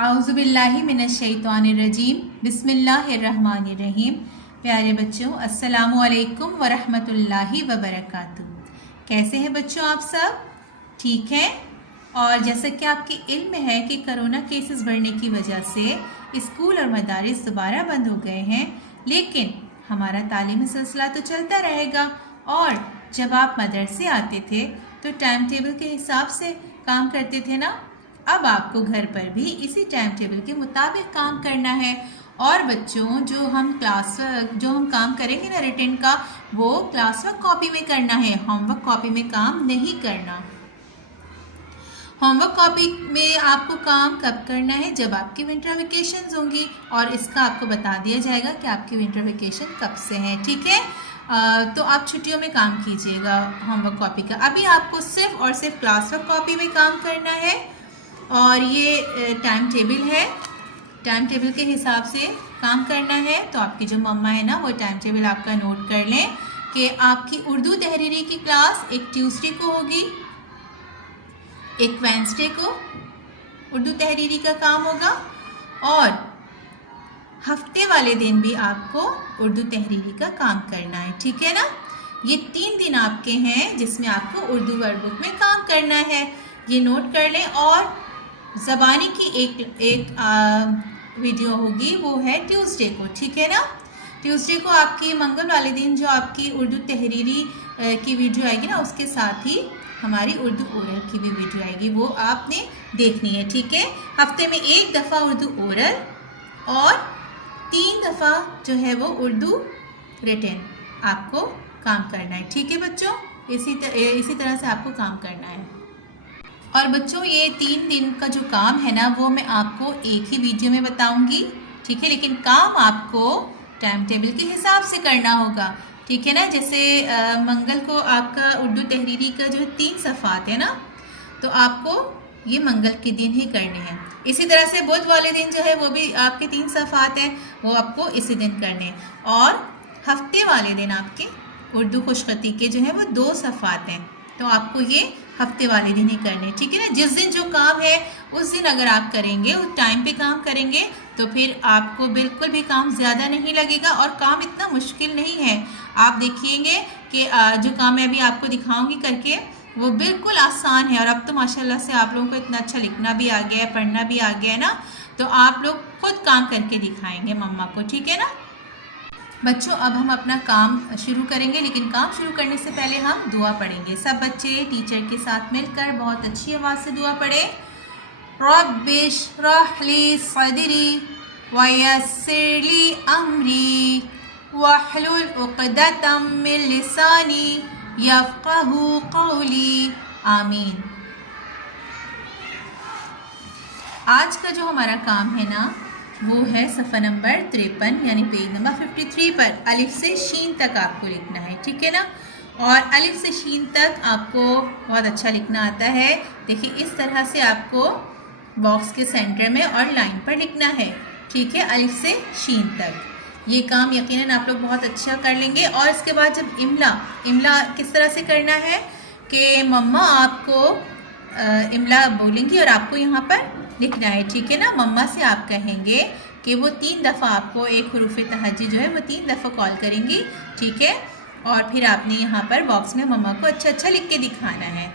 आउज़ुबिल्लाहि मिनश्शैतानिर्रजीम बिस्मिल्लाहिर्रहमानिर्रहीम। प्यारे बच्चों, अस्सलामु अलैकुम वरहमतुल्लाहि वबरकातुहू। कैसे हैं बच्चों आप सब? ठीक हैं। और जैसा कि आपके इल्म है कि कोरोना केसेस बढ़ने की वजह से स्कूल और मदारिस दोबारा बंद हो गए हैं, लेकिन हमारा तालीमी सिलसिला तो चलता रहेगा। और जब आप मदरसे आते थे तो टाइम टेबल के हिसाब से काम करते थे ना। अब आपको घर पर भी इसी टाइम टेबल के मुताबिक काम करना है। और बच्चों, जो हम काम करेंगे ना रिटन का, वो क्लास वर्क कॉपी में करना है, होमवर्क कॉपी में काम नहीं करना। होमवर्क कॉपी में आपको काम कब करना है? जब आपकी विंटर वेकेशंस होंगी, और इसका आपको बता दिया जाएगा कि आपकी विंटर वेकेशन कब से है। ठीक है, तो आप छुट्टियों में काम कीजिएगा होमवर्क कॉपी का। अभी आपको सिर्फ और सिर्फ क्लास वर्क कॉपी में काम करना है। और ये टाइम टेबल है, टाइम टेबल के हिसाब से काम करना है। तो आपकी जो मम्मा है ना, वो टाइम टेबल आपका नोट कर लें कि आपकी उर्दू तहरीरी की क्लास एक ट्यूसडे को होगी, एक वेडनेसडे को उर्दू तहरीरी का काम होगा, और हफ्ते वाले दिन भी आपको उर्दू तहरीरी का काम करना है। ठीक है ना? ये 3 दिन आपके हैं जिसमें आपको उर्दू वर्कबुक में काम करना है। ये नोट कर लें। और ज़बानी की एक वीडियो होगी, वो है ट्यूसडे को। ठीक है ना? ट्यूसडे को आपकी मंगल वाले दिन जो आपकी उर्दू तहरीरी की वीडियो आएगी ना, उसके साथ ही हमारी उर्दू ओरल की भी वीडियो आएगी, वो आपने देखनी है। ठीक है? हफ्ते में 1 दफ़ा उर्दू ओरल और 3 दफ़ा जो है वो उर्दू रिटन आपको काम करना है। ठीक है बच्चों? इसी तरह से आपको काम करना है। और बच्चों, ये 3 दिन का जो काम है ना, वो मैं आपको एक ही वीडियो में बताऊंगी। ठीक है? लेकिन काम आपको टाइम टेबल के हिसाब से करना होगा। ठीक है ना? जैसे मंगल को आपका उर्दू तहरीरी का जो 3 सफ़ात है ना, तो आपको ये मंगल के दिन ही करने हैं। इसी तरह से बुध वाले दिन जो है वो भी आपके 3 सफ़ात हैं, वो आपको इसी दिन करने हैं। और हफ्ते वाले दिन आपके उर्दू खुशखती के जो है वो 2 सफ़ात हैं, तो आपको ये हफ्ते वाले दिन ही करने। ठीक है ना? जिस दिन जो काम है उस दिन अगर आप करेंगे, उस टाइम पे काम करेंगे, तो फिर आपको बिल्कुल भी काम ज़्यादा नहीं लगेगा और काम इतना मुश्किल नहीं है। आप देखिएंगे कि जो काम मैं अभी आपको दिखाऊंगी करके, वो बिल्कुल आसान है। और अब तो माशाल्लाह से आप लोगों को इतना अच्छा लिखना भी आ गया है, पढ़ना भी आ गया है ना, तो आप लोग खुद काम करके दिखाएंगे मम्मा को। ठीक है ना बच्चों? अब हम अपना काम शुरू करेंगे, लेकिन काम शुरू करने से पहले हम दुआ पढ़ेंगे। सब बच्चे टीचर के साथ मिलकर बहुत अच्छी आवाज़ से दुआ पढ़े। रब्बिश्रह ली सदरी वयस्सिर ली अमरी वहलुल उक़दतम मिन लिसानी यफ़क़हू क़ौली। आमीन। आज का जो हमारा काम है ना, वो है सफ़ा नंबर 53 यानी पेज नंबर 53 पर अलिफ से शीन तक आपको लिखना है। ठीक है ना? और अलिफ से शीन तक आपको बहुत अच्छा लिखना आता है। देखिए, इस तरह से आपको बॉक्स के सेंटर में और लाइन पर लिखना है। ठीक है? अलिफ से शीन तक ये काम यकीनन आप लोग बहुत अच्छा कर लेंगे। और इसके बाद जब इमला किस तरह से करना है कि मम्मा आपको इमला बोलेंगी और आपको यहाँ पर लिखना है। ठीक है ना? मम्मा से आप कहेंगे कि वो 3 दफ़ा आपको एक हुरूफ तहज्जी जो है वो 3 दफ़ा कॉल करेंगी। ठीक है? और फिर आपने यहाँ पर बॉक्स में मम्मा को अच्छा अच्छा लिख के दिखाना है।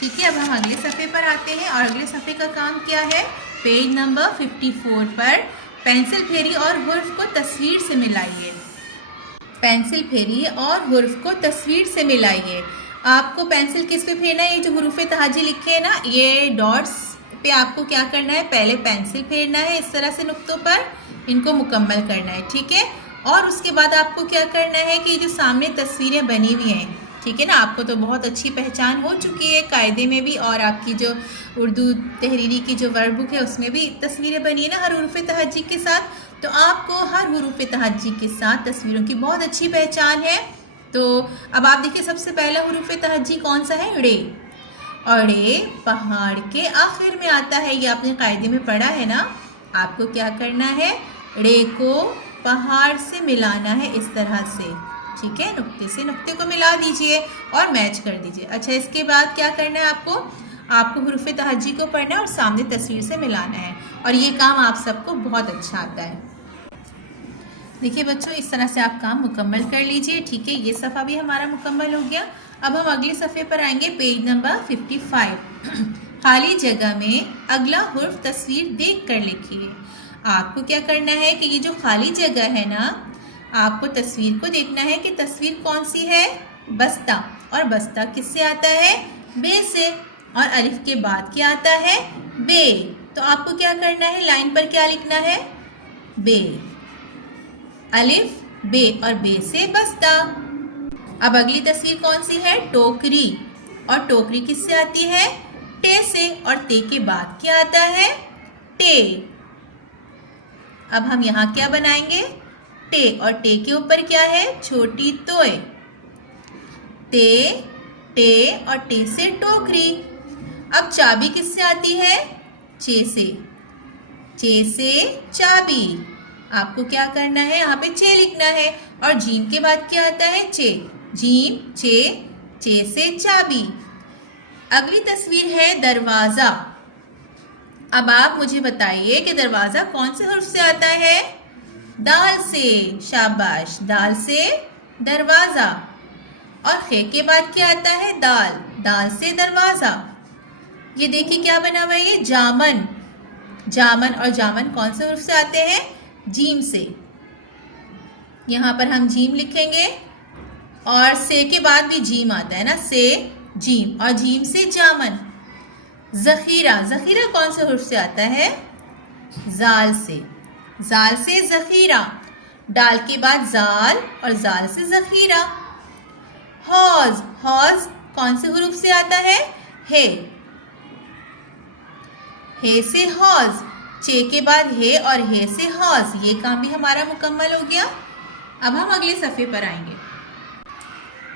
ठीक है? अब हम अगले सफ़े पर आते हैं। और अगले सफ़े का काम क्या है? पेज नंबर 54 पर पेंसिल फेरी और हुर्फ को तस्वीर से मिलाइए। पेंसिल फेरी और हुर्फ को तस्वीर से मिलाइए। आपको पेंसिल किस पे फेरना है? ये जो हुरूफ तहज्जी लिखे हैं ना, ये डॉट्स पे आपको क्या करना है? पहले पेंसिल फेरना है इस तरह से नुक्तों पर, इनको मुकम्मल करना है। ठीक है? और उसके बाद आपको क्या करना है कि जो सामने तस्वीरें बनी हुई हैं, ठीक है ना, आपको तो बहुत अच्छी पहचान हो चुकी है कायदे में भी, और आपकी जो उर्दू तहरीरी की जो वर्कबुक है उसमें भी तस्वीरें बनी है ना हर हुरूफ तहज्जी के साथ। तो आपको हर हुरूफ तहज्जी के साथ तस्वीरों की बहुत अच्छी पहचान है। तो अब आप देखिए, सबसे पहला हुरूफ तहज्जी कौन सा है? ड़े। और ड़े पहाड़ के आखिर में आता है, ये आपने कायदे में पढ़ा है ना। आपको क्या करना है? ड़े को पहाड़ से मिलाना है इस तरह से। ठीक है? नुक्ते से नुक्ते को मिला दीजिए और मैच कर दीजिए। अच्छा, इसके बाद क्या करना है आपको? आपको हुरूफ तहज्जी को पढ़ना है और सामने तस्वीर से मिलाना है, और ये काम आप सबको बहुत अच्छा आता है। देखिए बच्चों, इस तरह से आप काम मुकम्मल कर लीजिए। ठीक है, ये सफ़ा भी हमारा मुकम्मल हो गया। अब हम अगले सफ़े पर आएंगे, पेज नंबर 55। खाली जगह में अगला हुर्फ तस्वीर देख कर लिखिए। आपको क्या करना है कि ये जो खाली जगह है ना, आपको तस्वीर को देखना है कि तस्वीर कौन सी है, बस्ता। और बस्ता किससे आता है, बे से। और अलिफ के बाद क्या आता है, बे। तो आपको क्या करना है, लाइन पर क्या लिखना है, बे, अलिफ बे, और बे से बस्ता। अब अगली तस्वीर कौन सी है, टोकरी। और टोकरी किससे आती है, टे से। और ते के बाद क्या आता है, टे। अब हम यहाँ क्या बनाएंगे, टे, और टे के ऊपर क्या है, छोटी तोय। ते, टे और टे से टोकरी। अब चाबी किससे आती है, चे से। चे से चाबी। आपको क्या करना है, यहाँ पे चे लिखना है। और जीम के बाद क्या आता है, चे। जीम, चे, चे से चाबी। अगली तस्वीर है दरवाज़ा। अब आप मुझे बताइए कि दरवाज़ा कौन से हुर्फ से आता है, दाल से। शाबाश, दाल से दरवाज़ा। और खे के बाद क्या आता है, दाल। दाल से दरवाज़ा। ये देखिए क्या बना हुआ है, ये जामन। जामन, और जामन कौन से हुर्फ से आते हैं, जीम से। यहाँ पर हम जीम लिखेंगे, और से के बाद भी जीम आता है ना, से जीम, और जीम से जामन। ज़ख़ीरा, ज़ख़ीरा कौन से हुर्फ से आता है, जाल से। जाल से ज़ख़ीरा। डाल के बाद जाल, और जाल से ज़ख़ीरा। हौज़, हौज़ कौन से हुर्फ से आता है, हे। हे से हौज़। चे के बाद हे, और हे से हौज़। ये काम भी हमारा मुकम्मल हो गया। अब हम अगले सफ़े पर आएंगे।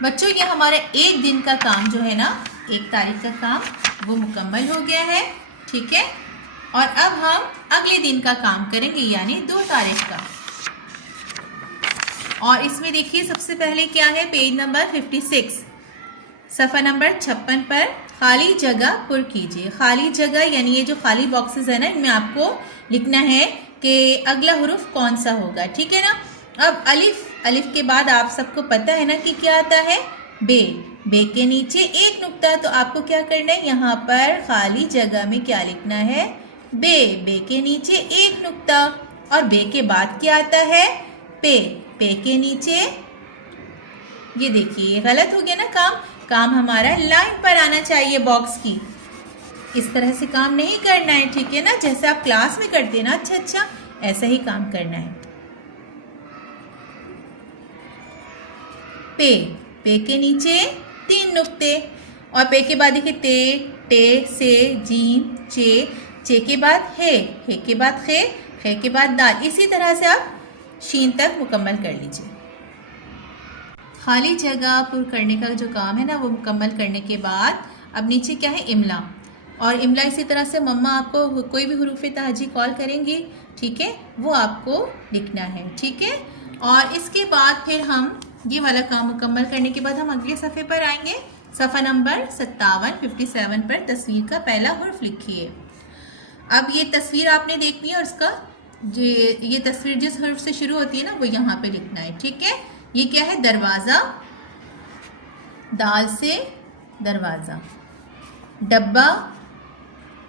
बच्चों, ये हमारा एक दिन का काम जो है ना, 1 तारीख का काम, वो मुकम्मल हो गया है। ठीक है, और अब हम अगले दिन का काम करेंगे, यानी 2 तारीख का। और इसमें देखिए सबसे पहले क्या है, पेज नंबर 56, सफ़ा नंबर 56 पर खाली जगह पुर कीजिए। खाली जगह यानी ये जो खाली बॉक्सेस है ना, इनमें आपको लिखना है कि अगला हुरूफ कौन सा होगा। ठीक है ना। अब अलिफ, अलिफ के बाद आप सबको पता है ना कि क्या आता है, बे। बे के नीचे एक नुक्ता। तो आपको क्या करना है, यहाँ पर खाली जगह में क्या लिखना है, बे। बे के नीचे एक नुक्ता। और बे के बाद क्या आता है, पे। पे के नीचे, ये देखिए गलत हो गया ना काम। काम हमारा लाइन पर आना चाहिए बॉक्स की। इस तरह से काम नहीं करना है, ठीक है ना। जैसे आप क्लास में करते हैं ना, अच्छा ऐसा ही काम करना है। पे, पे के नीचे 3 नुक्ते। और पे के बाद देखिए ते, टे, से, जीम, चे। चे के बाद हे के बाद खे के बाद दाल। इसी तरह से आप शीन तक मुकम्मल कर लीजिए। खाली जगह पुर करने का जो काम है ना, वो मुकम्मल करने के बाद अब नीचे क्या है, इमला। और इमला इसी तरह से मम्मा आपको कोई भी हुरूफ तहज्जी कॉल करेंगी, ठीक है, वो आपको लिखना है। ठीक है, और इसके बाद फिर हम ये वाला काम मुकम्मल करने के बाद हम अगले सफ़े पर आएंगे। सफ़ा नंबर 57 पर तस्वीर का पहला हुर्फ लिखिए। अब ये तस्वीर आपने देखनी है, और इसका ये तस्वीर जिस हुर्फ से शुरू होती है ना, वो यहाँ पे लिखना है। ठीक है, ये क्या है, दरवाज़ा। दाल से दरवाज़ा। डब्बा,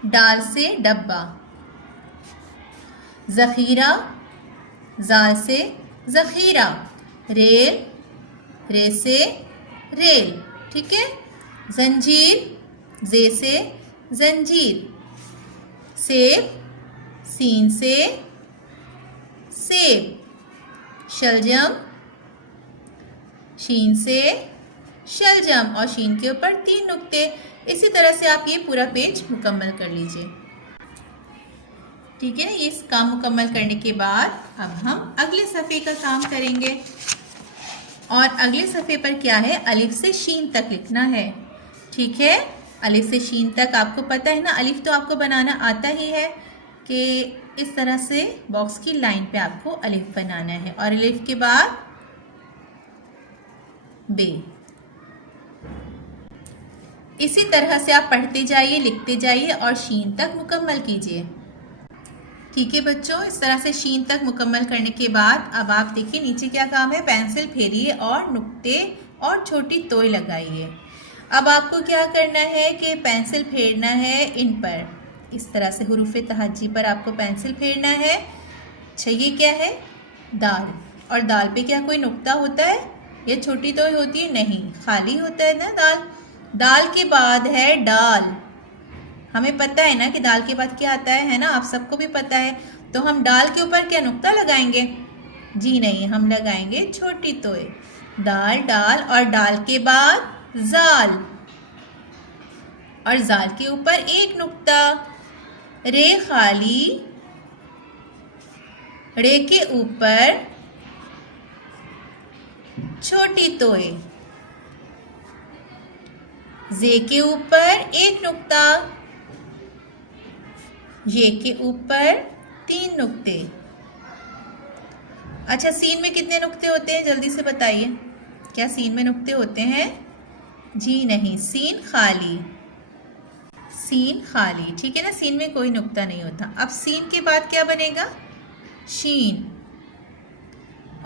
डाल से डब्बा। ज़ख़ीरा, ज़ाल से ज़ख़ीरा। रेल, रे से रेल। ठीक है, जंजीर, जे से जंजीर। सेब, सीन से सेब। शलजम, शीन से शलजम, और शीन के ऊपर 3 नुक्ते। इसी तरह से आप ये पूरा पेज मुकम्मल कर लीजिए। ठीक है ना। इस काम मुकम्मल करने के बाद अब हम अगले सफ़े का काम करेंगे। और अगले सफ़े पर क्या है, अलिफ से शीन तक लिखना है। ठीक है, अलिफ से शीन तक आपको पता है ना, अलिफ तो आपको बनाना आता ही है कि इस तरह से बॉक्स की लाइन पे आपको अलिफ बनाना है। और अलिफ के बाद बे। इसी तरह से आप पढ़ते जाइए, लिखते जाइए और शीन तक मुकम्मल कीजिए। ठीक है बच्चों, इस तरह से शीन तक मुकम्मल करने के बाद अब आप देखिए नीचे क्या काम है, पेंसिल फेरिए और नुक्ते और छोटी तोय लगाइए। अब आपको क्या करना है कि पेंसिल फेरना है इन पर, इस तरह से हुरूफ़े तहज्जी पर आपको पेंसिल फेरना है। अच्छा ये क्या है, दाल, और दाल पे क्या कोई नुक्ता होता है या छोटी तोय होती है? नहीं, खाली होता है ना दाल। दाल के बाद है डाल, हमें पता है ना कि दाल के बाद क्या आता है ना, आप सबको भी पता है। तो हम दाल के ऊपर क्या नुक्ता लगाएंगे? जी नहीं, हम लगाएंगे छोटी तोय। दाल डाल और डाल के बाद जाल, और जाल के ऊपर एक नुक्ता, रे खाली, रे के ऊपर छोटी तोय, जे के ऊपर एक नुक्ता, ये के ऊपर 3 नुक्ते। अच्छा सीन में कितने नुक्ते होते हैं जल्दी से बताइए, क्या सीन में नुक्ते होते हैं? जी नहीं, सीन खाली, सीन खाली, ठीक है ना, सीन में कोई नुक्ता नहीं होता। अब सीन के बाद क्या बनेगा? शीन,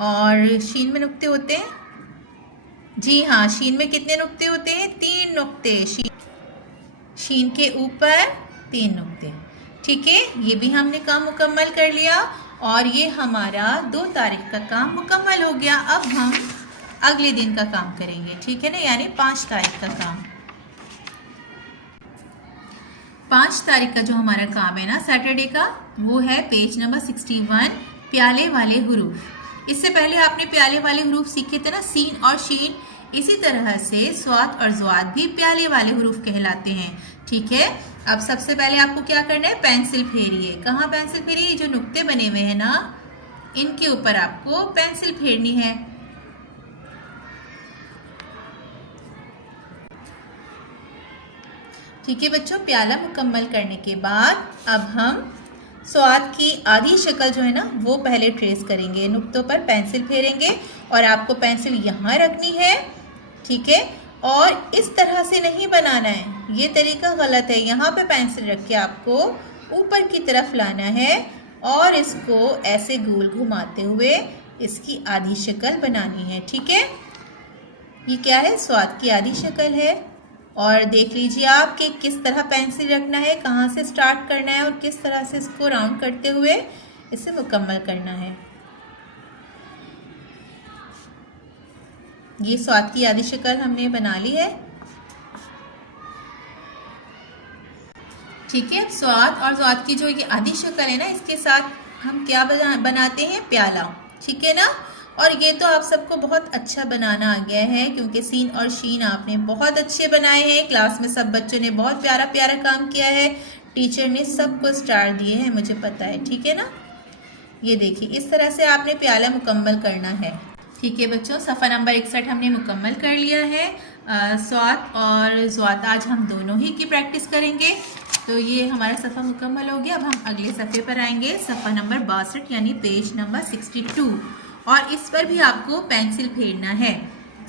और शीन में नुक्ते होते हैं? जी हाँ, शीन में कितने नुक्ते होते हैं? 3 नुक्ते, शीन के ऊपर 3 नुक्ते। ठीक है, ये भी हमने काम मुकम्मल कर लिया और ये हमारा 2 तारीख का काम मुकम्मल हो गया। अब हम अगले दिन का काम करेंगे, ठीक है ना, यानी 5 तारीख का काम। 5 तारीख का जो हमारा काम है ना सैटरडे का, वो है पेज नंबर 61, प्याले वाले हुरूफ। इससे पहले आपने प्याले वाले हुरूफ सीखे थे ना, सीन और शीन। इसी तरह से स्वात और ज़्वात भी प्याले वाले हुरूफ कहलाते हैं। ठीक है, अब सबसे पहले आपको क्या करना है, पेंसिल फेरिए। कहाँ पेंसिल फेरिए? जो नुक्ते बने हुए हैं ना, इनके ऊपर आपको पेंसिल फेरनी है। ठीक है बच्चों, प्याला मुकम्मल करने के बाद अब हम स्वाद की आधी शक्ल जो है ना वो पहले ट्रेस करेंगे। नुक्तों पर पेंसिल फेरेंगे और आपको पेंसिल यहाँ रखनी है, ठीक है, और इस तरह से नहीं बनाना है, ये तरीका गलत है। यहाँ पे पेंसिल रख के आपको ऊपर की तरफ लाना है और इसको ऐसे गोल घुमाते हुए इसकी आधी शक्ल बनानी है। ठीक है, ये क्या है, स्वाद की आधी शक्ल है। और देख लीजिए आप कि किस तरह पेंसिल रखना है, कहाँ से स्टार्ट करना है और किस तरह से इसको राउंड करते हुए इसे मुकम्मल करना है। ये स्वाद की आधी शक्ल हमने बना ली है। ठीक है, स्वाद और ज़्वात की जो ये आधी शक्ल है ना, इसके साथ हम क्या बनाते हैं, प्याला। ठीक है ना, और ये तो आप सबको बहुत अच्छा बनाना आ गया है क्योंकि सीन और शीन आपने बहुत अच्छे बनाए हैं। क्लास में सब बच्चों ने बहुत प्यारा प्यारा काम किया है, टीचर ने सबको स्टार दिए हैं, मुझे पता है। ठीक है ना, ये देखिए इस तरह से आपने प्याला मुकम्मल करना है। ठीक है बच्चों, सफ़ा नंबर 61 हमने मुकम्मल कर लिया है। स्वाद और ज़्वात आज हम दोनों ही की प्रैक्टिस करेंगे। तो ये हमारा सफ़ा मुकम्मल हो गया। अब हम अगले सफ़े पर आएंगे, सफ़ा नंबर 62 यानी पेज नंबर 62, और इस पर भी आपको पेंसिल फेरना है।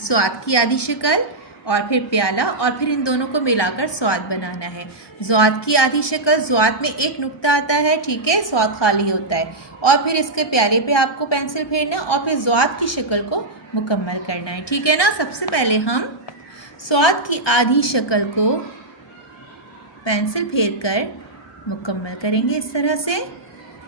स्वाद की आधी शक्ल और फिर प्याला और फिर इन दोनों को मिलाकर स्वाद बनाना है। ज़्वात की आधी शक्ल, ज़्वात में एक नुक्ता आता है, ठीक है, स्वाद खाली होता है, और फिर इसके प्याले पे आपको पेंसिल फेरना है और फिर ज़्वात की शक्ल को मुकम्मल करना है। ठीक है ना, सबसे पहले हम स्वाद की आधी शक्ल को पेंसिल फेर कर मुकम्मल करेंगे इस तरह से।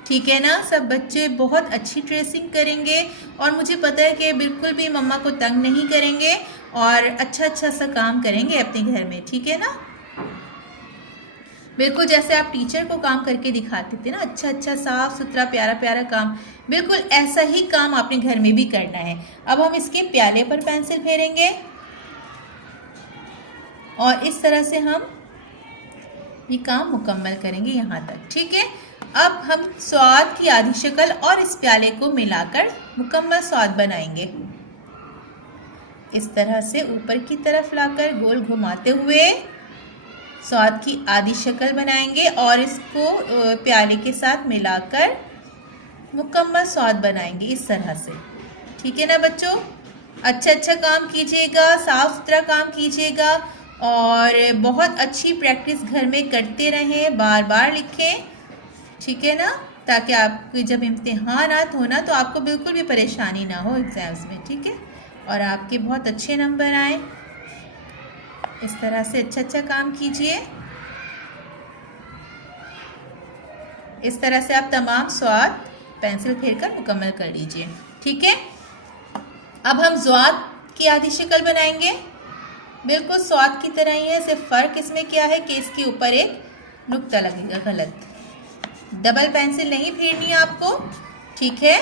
ठीक है ना, सब बच्चे बहुत अच्छी ट्रेसिंग करेंगे और मुझे पता है कि बिल्कुल भी मम्मा को तंग नहीं करेंगे और अच्छा सा काम करेंगे अपने घर में। ठीक है ना, बिल्कुल जैसे आप टीचर को काम करके दिखाते थे ना, अच्छा साफ सुथरा प्यारा प्यारा काम, बिल्कुल ऐसा ही काम आपने घर में भी करना है। अब हम इसके प्याले पर पेंसिल फेरेंगे और इस तरह से हम ये काम मुकम्मल करेंगे यहाँ तक। ठीक है, अब हम स्वाद की आधी शक्ल और इस प्याले को मिलाकर मुकम्मल स्वाद बनाएंगे। इस तरह से ऊपर की तरफ लाकर गोल घुमाते हुए स्वाद की आधी शक्ल बनाएंगे और इसको प्याले के साथ मिलाकर मुकम्मल स्वाद बनाएंगे इस तरह से। ठीक है ना बच्चों, अच्छा काम कीजिएगा, साफ सुथरा काम कीजिएगा और बहुत अच्छी प्रैक्टिस घर में करते रहें, बार बार लिखें, ठीक है ना, ताकि आपके जब इम्तिहानात हो ना तो आपको बिल्कुल भी परेशानी ना हो एग्ज़ाम्स में, ठीक है, और आपके बहुत अच्छे नंबर आए। इस तरह से अच्छा काम कीजिए। इस तरह से आप तमाम स्वाद पेंसिल फेर कर मुकम्मल कर लीजिए, ठीक है। अब हम ज़्वाद की आधी शक्ल बनाएंगे, बिल्कुल स्वाद की तरह ही है, सिर्फ फ़र्क इसमें क्या है कि इसके ऊपर एक नुक्ता लगेगा, गलत। डबल पेंसिल नहीं फेरनी है आपको, ठीक है,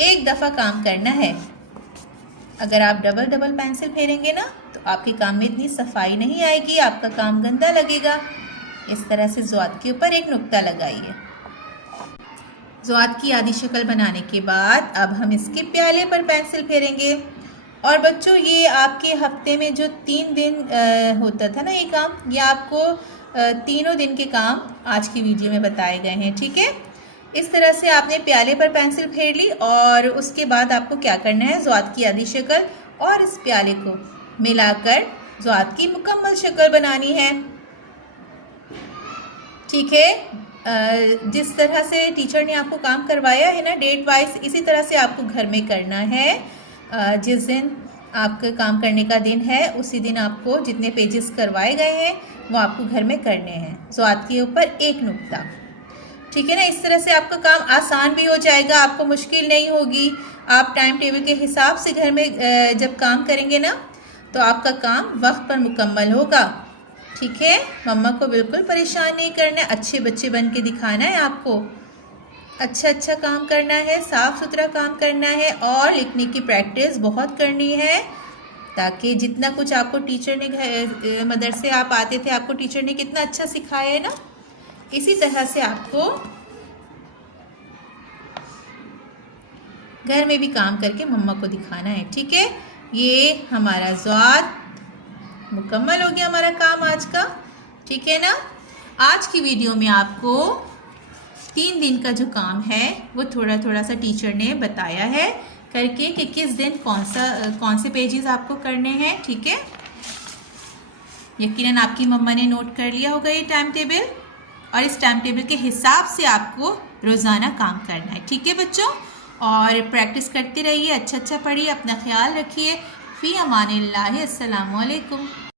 एक दफ़ा काम करना है। अगर आप डबल पेंसिल फेरेंगे ना तो आपके काम में इतनी सफाई नहीं आएगी, आपका काम गंदा लगेगा। इस तरह से ज़्वाद के ऊपर एक नुक्ता लगाइए। ज़्वाद की आधी शक्ल बनाने के बाद अब हम इसके प्याले पर पेंसिल फेरेंगे। और बच्चों, ये आपके हफ्ते में जो 3 दिन होता था ना ये काम, ये आपको तीनों दिन के काम आज की वीडियो में बताए गए हैं, ठीक है। इस तरह से आपने प्याले पर पेंसिल फेर ली और उसके बाद आपको क्या करना है, ज़्वाद की आधी शक्ल और इस प्याले को मिलाकर ज़्वाद की मुकम्मल शक्ल बनानी है, ठीक है। जिस तरह से टीचर ने आपको काम करवाया है ना डेट वाइज, इसी तरह से आपको घर में करना है। जिस दिन आपका काम करने का दिन है उसी दिन आपको जितने पेजेस करवाए गए हैं वो आपको घर में करने हैं। ज़्वाद के ऊपर एक नुक्ता, ठीक है ना। इस तरह से आपका काम आसान भी हो जाएगा, आपको मुश्किल नहीं होगी। आप टाइम टेबल के हिसाब से घर में जब काम करेंगे ना तो आपका काम वक्त पर मुकम्मल होगा, ठीक है। मम्मा को बिल्कुल परेशान नहीं करना है, अच्छे बच्चे बन के दिखाना है आपको, अच्छा काम करना है, साफ़ सुथरा काम करना है और लिखने की प्रैक्टिस बहुत करनी है, ताकि जितना कुछ आपको टीचर ने मदरसे आप आते थे आपको टीचर ने कितना अच्छा सिखाया है ना, इसी तरह से आपको घर में भी काम करके मम्मा को दिखाना है, ठीक है। ये हमारा ज़्वाद मुकम्मल हो गया, हमारा काम आज का, ठीक है ना। आज की वीडियो में आपको 3 दिन का जो काम है वो थोड़ा सा टीचर ने बताया है करके कि किस दिन कौन से पेजेस आपको करने हैं, ठीक है। यकीनन आपकी मम्मा ने नोट कर लिया होगा ये टाइम टेबल, और इस टाइम टेबल के हिसाब से आपको रोज़ाना काम करना है, ठीक है बच्चों। और प्रैक्टिस करते रहिए, अच्छा पढ़िए, अपना ख्याल रखिए। फ़ी अमानिल्लाह, अस्सलामु अलैकुम।